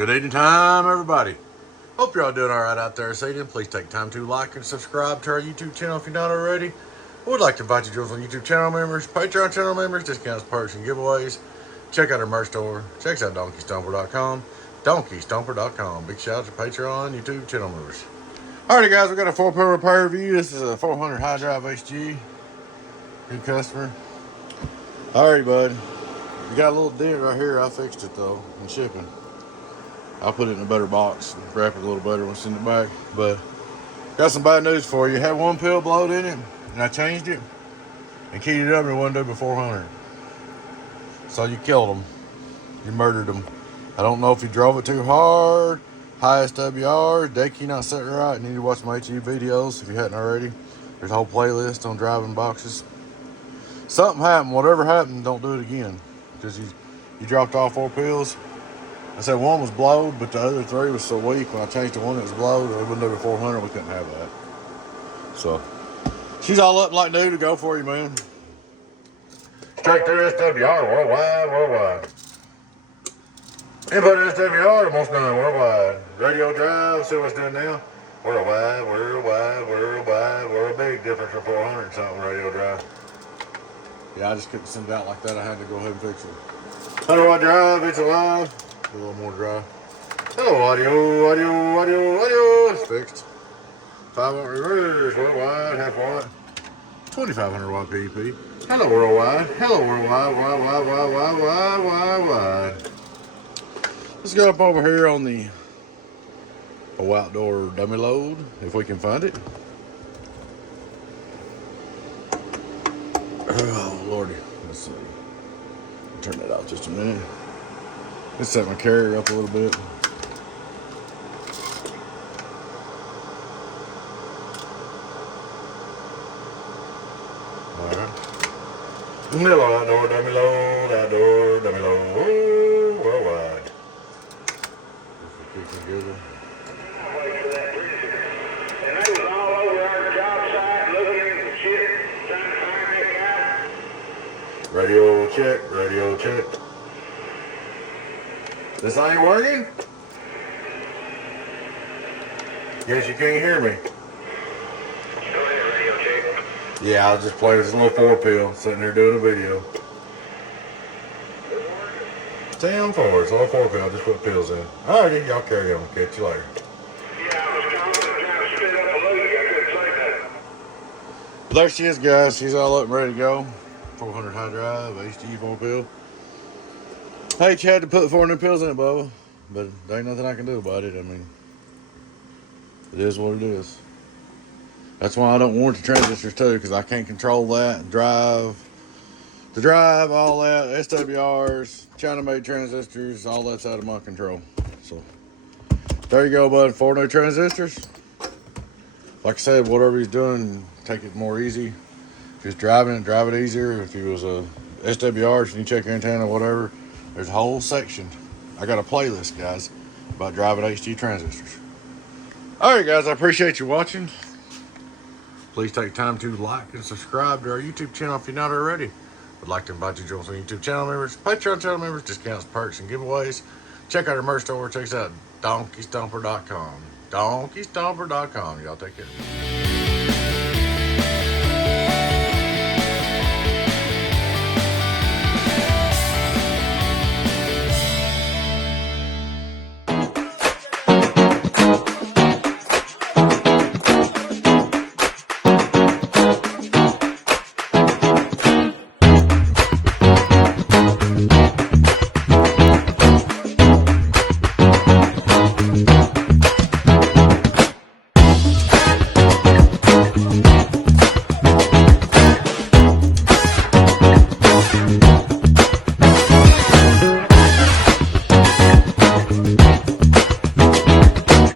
Good evening time, everybody. Hope you're all doing all right out there this evening. Please take time to like and subscribe to our YouTube channel if you're not already. We would like to invite you to join us on YouTube channel members, Patreon channel members, discounts, perks, and giveaways. Check out our merch store. Check us out DonkeyStomper.com. DonkeyStomper.com. Big shout out to Patreon, YouTube channel members. Alrighty, guys, we got a 4-pill repair review. This is a 400HD-HG. Good customer. Alright, bud. You got a little dent right here. I fixed it though in shipping. I'll put it in a better box and wrap it a little better when I send it back. But got some bad news for you. It had one pill blowed in it, and I changed it and keyed it up, and it wouldn't do but 400. So you killed them. You murdered them. I don't know if you drove it too hard, high SWRs, deck key not set right. You need to watch my HE videos if you hadn't already. There's a whole playlist on driving boxes. Something happened. Whatever happened, don't do it again. Because you dropped all 4 pills. I said one was blowed, but the other 3 was so weak. When I changed the one that was blowed, it wouldn't do it 400. We couldn't have that. So she's all up like new to go for you, man. Straight through SWR, worldwide. Input SWR, almost done, worldwide. Radio drive, see what's doing now. Worldwide. We're a big difference for 400 something radio drive. Yeah, I just couldn't send it out like that. I had to go ahead and fix it. 100-watt drive, it's alive. A little more dry. Hello, audio. It's fixed. 5-watt reverse, worldwide, half-watt. 2,500-watt PEP. Hello, worldwide. Wide. Let's go up over here on the outdoor dummy load, if we can find it. Oh, Lordy. Let's see. Turn that off just a minute. Let's set my carrier up a little bit. Alright. Hello, outdoor dummy load, worldwide. Keep together. And they was all over our job site looking at the shit, trying to find that guy. Radio check. This ain't working? Yes, you can't hear me. Go ahead, radio check. Yeah, I was just playing this little 4-pill, sitting there doing a video. Damn for it's all 4-pill, just put pills in. Alrighty, y'all carry on. Catch you later. Yeah, I was calling and trying to spit up a load. I couldn't say that. But there she is, guys. She's all up and ready to go. 400 high drive, HG 4-pill. Hey, Chad, to put 4 new pills in it, Bubba. But there ain't nothing I can do about it. I mean, it is what it is. That's why I don't warrant the transistors too, because I can't control that. The drive, all that, SWRs, China-made transistors, all that's out of my control. So there you go, bud. 4 new transistors. Like I said, whatever he's doing, take it more easy. If he's driving it, drive it easier. If he was a SWRs and you check your antenna, whatever, there's a whole section. I got a playlist, guys, about driving HG transistors. All right, guys, I appreciate you watching. Please take time to like and subscribe to our YouTube channel if you're not already. Would like to invite you to join us on YouTube channel members, Patreon channel members, discounts, perks, and giveaways. Check out our merch store. Check us out, DonkeyStomper.com. DonkeyStomper.com. Y'all take care.